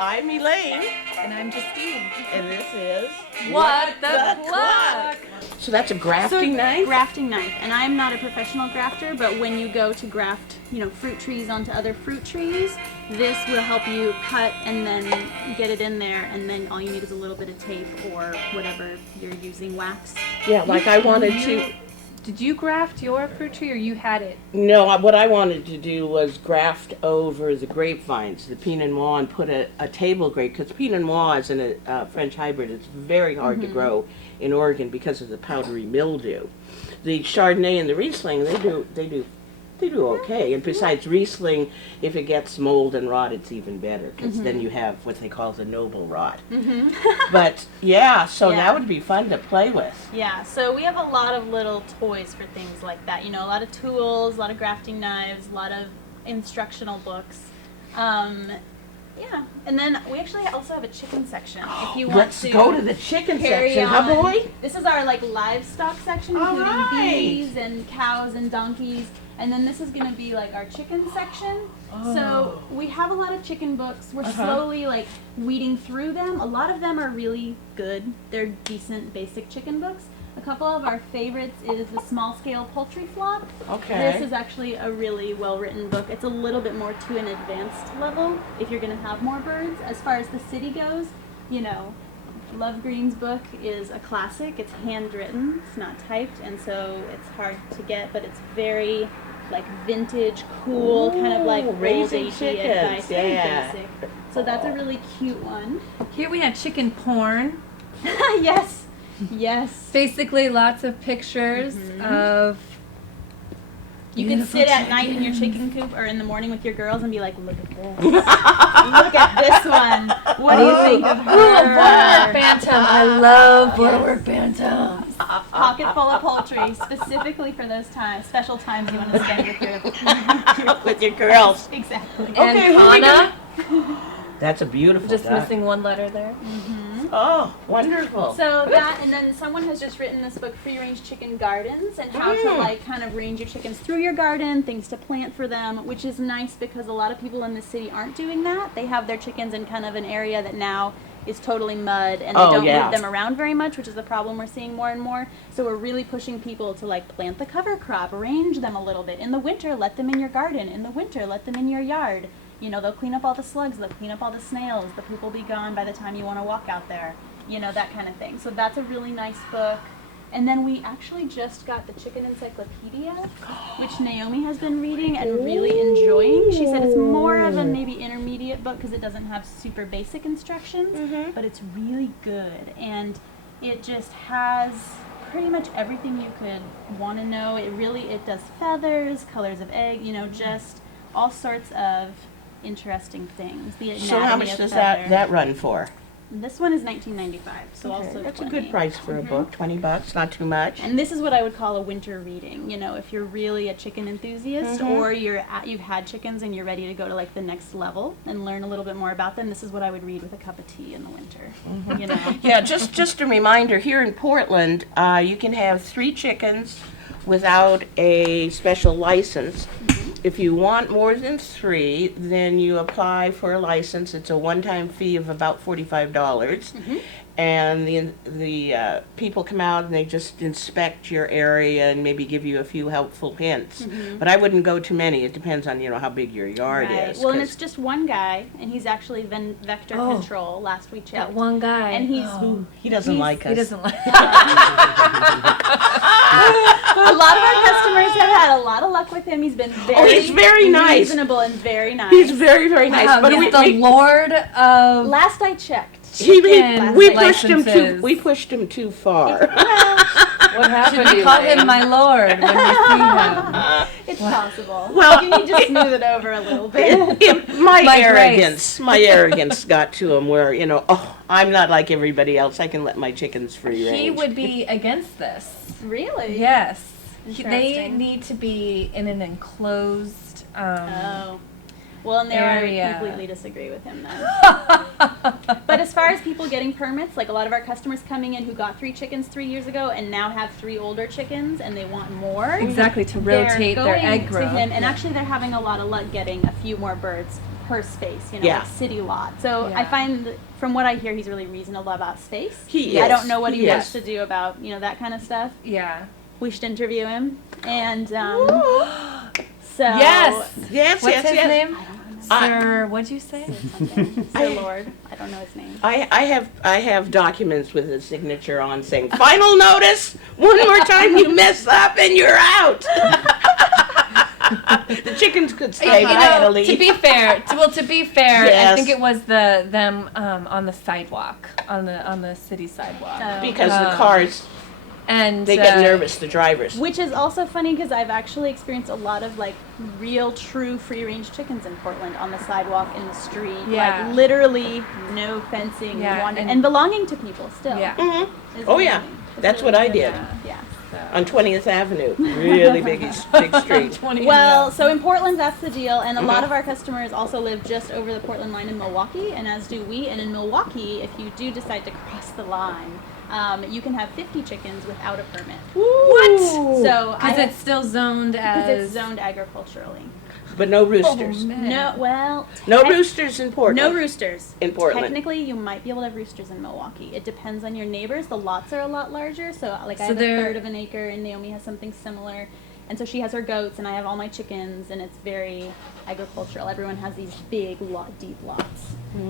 I'm Elaine. And I'm Justine. And this is What the Cluck? So that's a grafting knife? Grafting knife. And I'm not a professional grafter, but when you go to graft, fruit trees onto other fruit trees, this will help you cut and then get it in there, and then all you need is a little bit of tape or whatever you're using, wax. Yeah, like I wanted to... Did you graft your fruit tree or you had it? No, what I wanted to do was graft over the grapevines, the Pinot Noir, and put a table grape, because Pinot Noir is in a French hybrid. It's very hard to grow in Oregon because of the powdery mildew. The Chardonnay and the Riesling, they do okay. And besides Riesling, if it gets mold and rot, it's even better, because then you have what they call the noble rot. But yeah, so that would be fun to play with. Yeah, so we have a lot of little toys for things like that. A lot of tools, a lot of grafting knives, a lot of instructional books. Yeah, and then we actually also have a chicken section. If you want Let's go to the chicken section, huh, boy? This is our livestock section, including bees and cows and donkeys. And then this is going to be our chicken section. So we have a lot of chicken books. We're slowly weeding through them. A lot of them are really good. They're decent basic chicken books. A couple of our favorites is the Small Scale Poultry Flock. Okay. This is actually a really well-written book. It's a little bit more to an advanced level if you're going to have more birds. As far as the city goes, Love Green's book is a classic. It's handwritten. It's not typed, and so it's hard to get, but it's very vintage, cool, kind of raising chickens. Advice. Very basic. So that's a really cute one. Here we have chicken porn. Yes. Yes. Basically lots of pictures of You can sit at night in your chicken coop or in the morning with your girls and be like, look at this. Look at this one. What do you think of her? Borderwork Bantam. I love Borderwork Bantam. Pocket full of poultry, specifically for those times, special times you want to spend with your girls. Exactly. And Hana. That's a beautiful Just duck. missing one letter there. Oh, wonderful. So that, and then someone has just written this book, Free Range Chicken Gardens, and how to kind of range your chickens through your garden, things to plant for them, which is nice because a lot of people in the city aren't doing that. They have their chickens in kind of an area that now is totally mud, and they don't move them around very much, which is a problem we're seeing more and more. So we're really pushing people to plant the cover crop, arrange them a little bit. In the winter, let them in your garden. In the winter, let them in your yard. They'll clean up all the slugs, they'll clean up all the snails, the poop will be gone by the time you want to walk out there, that kind of thing. So that's a really nice book. And then we actually just got the Chicken Encyclopedia, which Naomi has been reading and really enjoying. She said it's more of a maybe intermediate book because it doesn't have super basic instructions, but it's really good. And it just has pretty much everything you could want to know. It does feathers, colors of egg, just all sorts of interesting things. So how much does that run for? This one is $19.95, so also that's $20. a good price for a book. $20, not too much. And this is what I would call a winter reading. If you're really a chicken enthusiast, or you've had chickens and you're ready to go to the next level and learn a little bit more about them. This is what I would read with a cup of tea in the winter. Yeah, just a reminder. Here in Portland, you can have 3 chickens without a special license. If you want more than 3, then you apply for a license. It's a one-time fee of about $45. And the people come out and they just inspect your area and maybe give you a few helpful hints. But I wouldn't go too many. It depends on how big your yard is. Well, and it's just one guy, and he's actually vector control. Last we checked. That one guy. And he doesn't like us. He doesn't like A lot of our customers have had a lot of luck with him. He's been he's very nice. Reasonable and very nice. He's very, very nice. Wow, but he's the Lord of... Last I checked. We pushed him too far. What happened? Should we call him my Lord when we see him? It's possible. Well, you need to smooth it over a little bit. My arrogance got to him where, I'm not like everybody else. I can let my chickens free range. He would be against this. Really? Yes. They need to be in an enclosed Well, and I completely disagree with him then. But as far as people getting permits, a lot of our customers coming in who got 3 chickens 3 years ago and now have 3 older chickens and they want more. Exactly, to rotate their egg growth. To him, and actually they're having a lot of luck getting a few more birds per space, Yeah. like city lot. So I Yeah. find, from what I hear, he's really reasonable about space. He I is. don't know what he He wants is. to do about, that kind of stuff. Yeah. We should interview him. And so Yes. Yes, What's yes, his yes. name? I- Sir, what'd you say? Sir Lord. I don't know his name. I have documents with his signature on saying, final notice, one more time you mess up and you're out. The chickens could stay, but I had to leave. To be fair, I Yes. think it was them on the sidewalk, on the city sidewalk. Oh. Because the cars, And they get nervous, the drivers. Which is also funny because I've actually experienced a lot of like real, true free-range chickens in Portland on the sidewalk, in the street, Yeah. like literally no fencing, Yeah, and belonging to people still. Yeah. Mhm. It's Oh, yeah. amazing. It's That's really what I good. did. Yeah. On 20th Avenue, really big street. Well, so in Portland, that's the deal, and a lot of our customers also live just over the Portland line in Milwaukee, and as do we. And in Milwaukee, if you do decide to cross the line, you can have 50 chickens without a permit. What? So Because it's still zoned as. because it's zoned agriculturally. But no roosters. Oh, man. No, well, No tec- roosters in Portland. No roosters. In Portland. Technically, you might be able to have roosters in Milwaukee. It depends on your neighbors. The lots are a lot larger, so like I So have a they're- third of an acre, and Naomi has something similar. And so she has her goats, and I have all my chickens, and it's very agricultural. Everyone has these big, deep lots.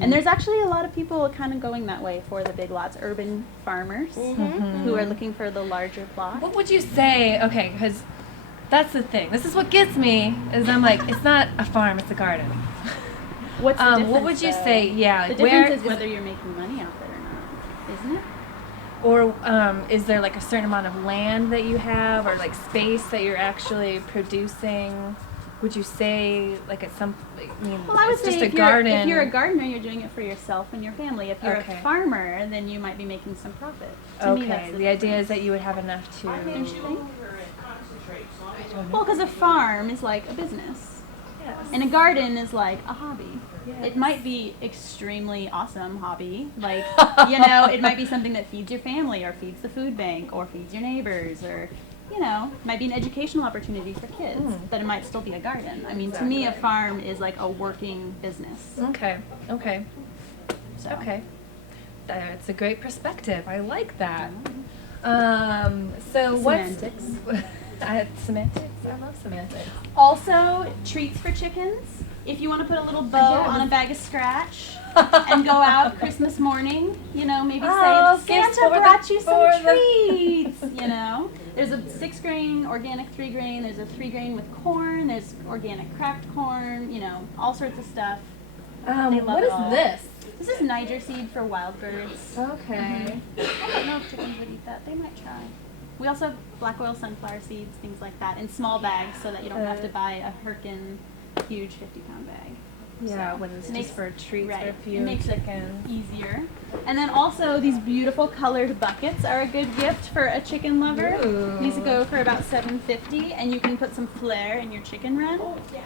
And there's actually a lot of people kind of going that way for the big lots, urban farmers who are looking for the larger plot. What would you say? Okay, because that's the thing. This is what gets me. Is I'm like, it's not a farm, it's a garden. What's the difference, What would you though? say? Yeah, The like, where difference is whether you're making money off it or not, isn't it? or is there like a certain amount of land that you have, or like space that you're actually producing? Would you say like at some? I mean, Well, I would it's say just a if garden. you're a gardener, you're doing it for yourself and your family. If you're Okay. a farmer, then you might be making some profit. To me, that's Okay, the idea is difference. that you would have enough to. Well, because a farm is like a business, Yes. and a garden is like a hobby. Yes. It might be extremely awesome hobby, like it might be something that feeds your family or feeds the food bank or feeds your neighbors or might be an educational opportunity for kids, but it might still be a garden. I mean, to me, a farm is like a working business. Okay. Okay. So. Okay. It's a great perspective. I like that. So Semantics. semantics? I love semantics. Also, treats for chickens. If you want to put a little bow Yeah, on a bag of scratch and go out Christmas morning, maybe Oh, say gifts Santa for the- brought you some for the- treats. There's a 6-grain organic 3-grain. There's a 3-grain with corn. There's organic cracked corn. All sorts of stuff. They love What it is all. this? This is Niger seed for wild birds. Okay. I don't know if chickens would eat that. They might try. We also have black oil sunflower seeds, things like that, in small bags so that you don't have to buy a Herkin huge 50-pound bag. Yeah, So when it's makes- just for treats for a Right. few It makes it chickens. easier. And then also these beautiful colored buckets are a good gift for a chicken lover. Ooh. These go for about $7.50, and you can put some flair in your chicken run.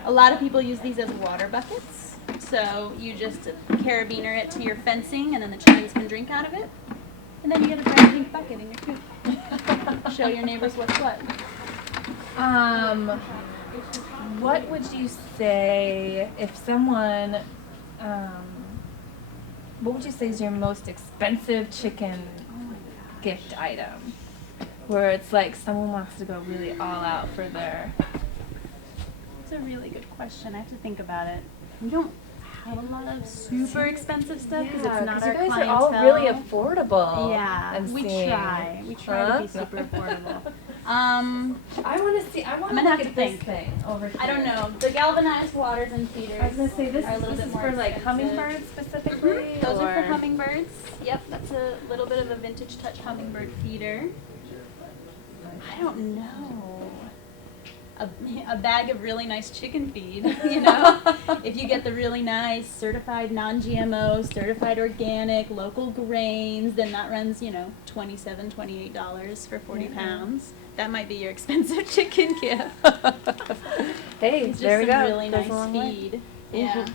A lot of people use these as water buckets. So you just carabiner it to your fencing, and then the chickens can drink out of it. And then you get a bright pink bucket in your coop. Show your neighbors what's what. What would you say if someone, what would you say is your most expensive chicken gift item? Where it's like someone wants to go really all out for their. It's a really good question. I have to think about it. We don't have a lot of super expensive stuff because it's not our you guys clientele. are all really affordable. Yeah, I'm we seeing. try. We try to Huh? be super affordable. I want to see. I want I'm to gonna look have at to this think. thing over here. I don't know. The galvanized waters and feeders. I was gonna say this are a little is bit more for like expensive. hummingbirds specifically. Those are or- for hummingbirds. Yep, that's a little bit of a vintage touch hummingbird feeder. I don't know. A bag of really nice chicken feed, If you get the really nice certified non-GMO, certified organic, local grains, then that runs, $27, $28 for 40 pounds. That might be your expensive chicken gift. Hey, It's just there we some go. really Goes a nice long way. feed. Yeah.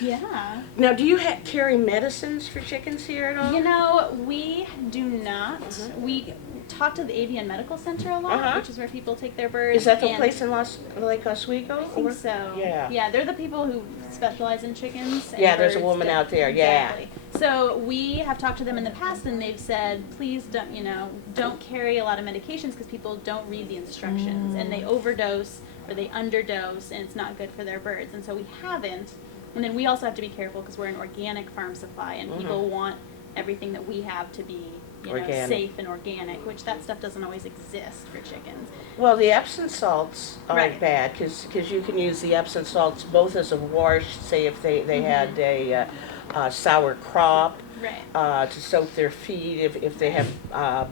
Yeah. Now, do you carry medicines for chickens here at all? We do not. We talked to the Avian Medical Center a lot, Uh-huh. which is where people take their birds. Is that the and place in Lake Oswego? I think so. Yeah. Yeah, they're the people who specialize in chickens. And Yeah, there's a birds woman that- out there, yeah. Exactly. So we have talked to them in the past, and they've said, please don't carry a lot of medications because people don't read the instructions, and they overdose or they underdose, and it's not good for their birds. And so we haven't. And then we also have to be careful because we're an organic farm supply, and people want everything that we have to be Organic. safe and organic, which that stuff doesn't always exist for chickens. Well, the Epsom salts aren't Right. bad because you can use the Epsom salts both as a wash, say if they had a sour crop, Right. to soak their feet if they have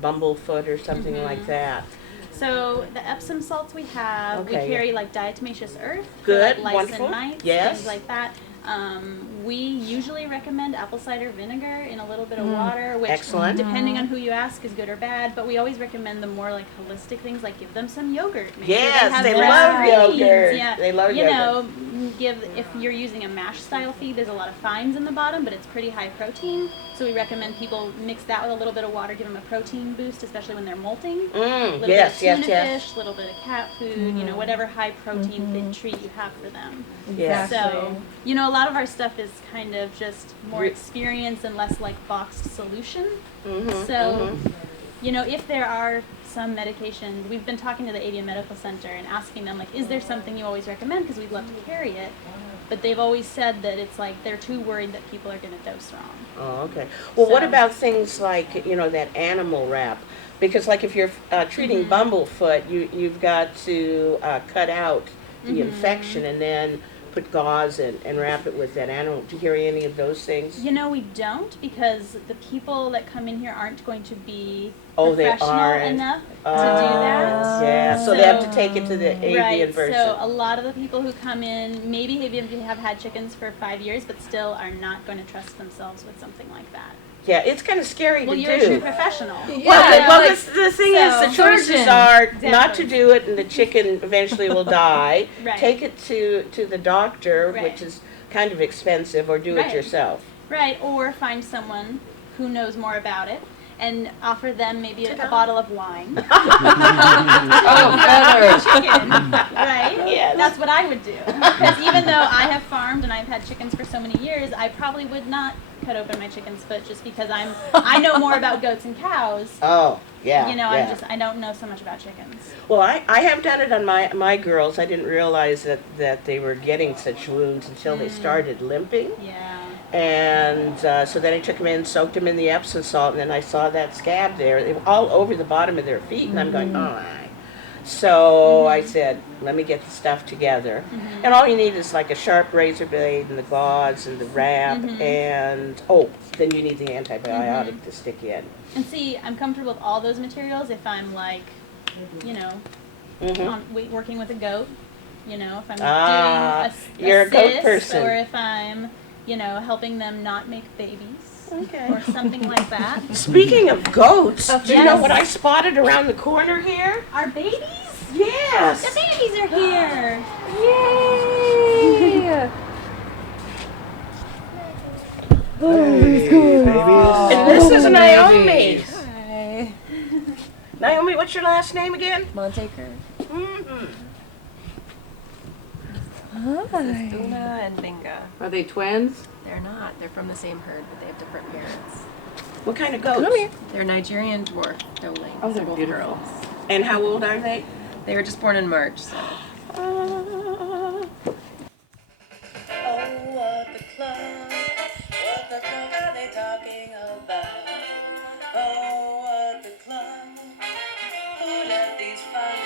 bumblefoot or something like that. So the Epsom salts we have, Okay, we carry like diatomaceous earth, Good, for, like, lice wonderful. and mites, Yes. things like that. We usually recommend apple cider vinegar in a little bit of water, which Excellent. depending on who you ask is good or bad, but we always recommend the more like holistic things, like give them some yogurt. Make sure Yes, have they fresh love greens. yogurt. Yeah. They love you yogurt. know, if you're using a mash style feed, there's a lot of fines in the bottom, but it's pretty high protein. So we recommend people mix that with a little bit of water, give them a protein boost, especially when they're molting. Little Yes, bit of tuna yes. fish, a little bit of cat food, whatever high protein treat you have for them. Yes. So, a lot of our stuff is kind of just more experience and less like boxed solution. So, if there are some medications, we've been talking to the Avian Medical Center and asking them, like, is there something you always recommend? Because we'd love to carry it. But they've always said that it's like they're too worried that people are going to dose wrong. Oh, okay. Well, what So- about things like, that animal wrap? Because like if you're treating bumblefoot, you've got to cut out the infection and then put gauze and wrap it with that animal. Do you hear any of those things? We don't, because the people that come in here aren't going to be Oh, they professional aren't. enough to do that. Yeah, so they have to take it to the avian Right, person. so a lot of the people who come in maybe have had chickens for 5 years, but still are not going to trust themselves with something like that. Yeah, it's kind of scary Well, to you're do. a true professional. Well, the thing is, the so- choices Surgeon. are not Exactly. to do it, and the chicken eventually will die. Right. Take it to the doctor, Right. which is kind of expensive, or do Right. it yourself. Right, or find someone who knows more about it and offer them maybe a Ta-da. bottle of wine. Oh, Chicken, right? Yes. That's what I would do. Because even though I have farmed and I've had chickens for so many years, I probably would not cut open my chicken's foot just because I know more about goats and cows. Oh, yeah. yeah. I don't know so much about chickens. Well, I have done it on my girls. I didn't realize that they were getting such wounds until they started limping. Yeah. And so then I took them in, soaked them in the Epsom salt, and then I saw that scab there. They were all over the bottom of their feet, and I'm going, oh, my. So I said, let me get the stuff together. And all you need is like a sharp razor blade and the gauze and the wrap, and, then you need the antibiotic to stick in. And see, I'm comfortable with all those materials if I'm like, working with a goat. If I'm doing a you're a goat cyst, person. or if I'm, helping them not make babies. Okay. Or something like that. Speaking of goats, do you know Yes. what I spotted around the corner here? Our babies? Yes. The babies are here. Yay! And this is Naomi. Hi. Naomi, what's your last name again? Montaker. Mm-hmm. Hi. Una and Binga. Are they twins? They're not. They're from the same herd, but they have different parents. What kind of goats? Come here. They're Nigerian dwarf doelings. Oh, they're both beautiful. girls. And how old are they? They were just born in March, so. Oh, what the club are they talking about? Oh, what the club, who let these fine